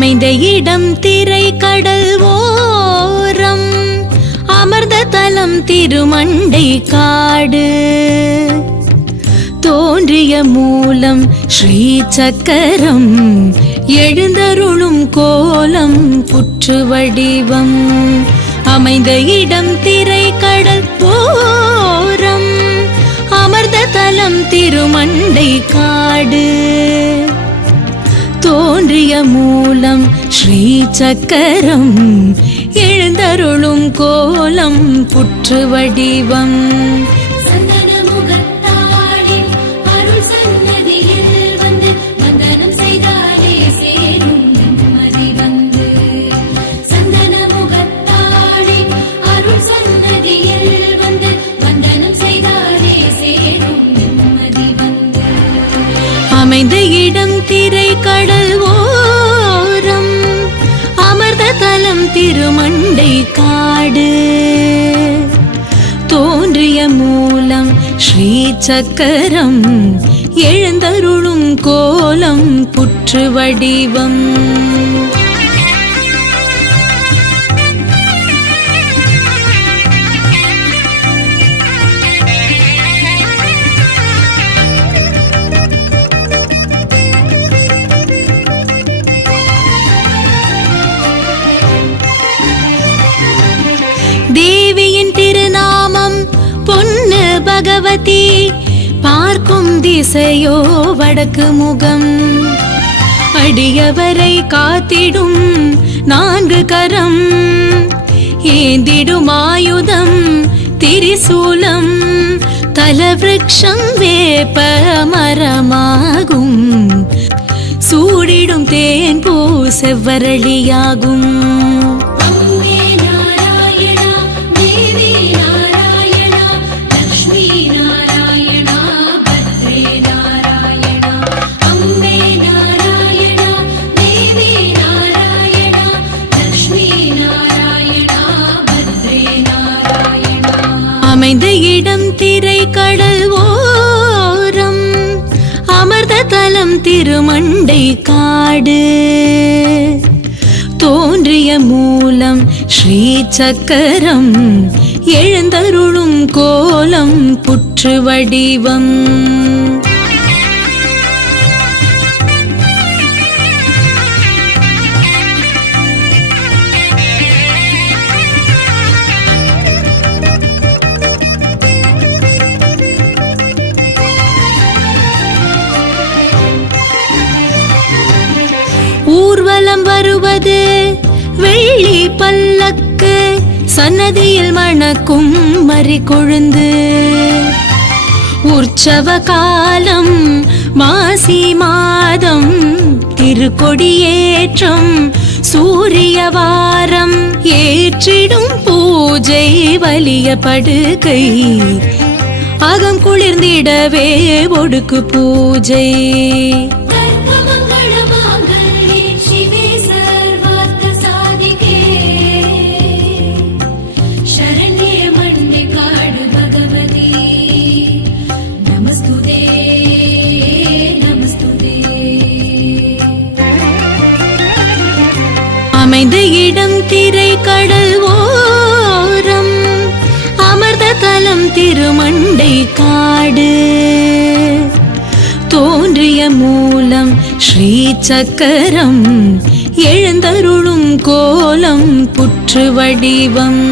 அமைந்த இடம் திரை கடல் ஓரம் அமர்ந்த தலம் திருமண்டை காடு தோன்றிய மூலம் ஸ்ரீ சக்கரம் எழுந்தருளும் கோலம் புற்று வடிவம் அமைந்த இடம் திரை கடல் ஓரம் அமர்ந்த தலம் திருமண்டை காடு தோன்றிய மூலம் ஸ்ரீ சக்கரம் எழுந்தருளும் கோலம் புற்று வடிவம் அமைந்த இடம் திரை கடல் ஓரம் அமர்ந்த தலம் திருமண்டை காடு தோன்றிய மூலம் ஸ்ரீ சக்கரம் எழுந்தருளும் கோலம் புற்று வடிவம் தேவியின் திருநாமம் பொன்னு பகவதி பார்க்கும் திசையோ வடக்கு முகம் அடியவரை காத்திடும் நான்கு கரம் ஏந்திடும் ஆயுதம் திரிசூலம் தலவிருக்ஷம் வேப்ப மரமாகும் சூடிடும் தேன் பூ செவ்வரளியாகும் அமைந்த இடம் திரை கடல் ஓரம் அமர்ந்த தலம் திருமண்டை காடு தோன்றிய மூலம் ஸ்ரீ சக்கரம் எழுந்தருளும் கோலம் புற்று வடிவம் ஊர்வலம் வருவது வெள்ளி பல்லக்கு சன்னதியில் மணக்கும் மறி கொழுந்து உற்சவ காலம் மாசி மாதம் திருக்கொடியேற்றம் சூரிய வாரம் ஏற்றிடும் பூஜை வலிய படுகை அகம் குளிர்ந்திடவே ஒடுக்கு பூஜை அமைந்த இடம் திரை கடல் ஓரம் அமர்ந்த தலம் திருமண்டை காடு தோன்றிய மூலம் ஸ்ரீ சக்கரம் எழுந்தருளும் கோலம் புற்று வடிவம்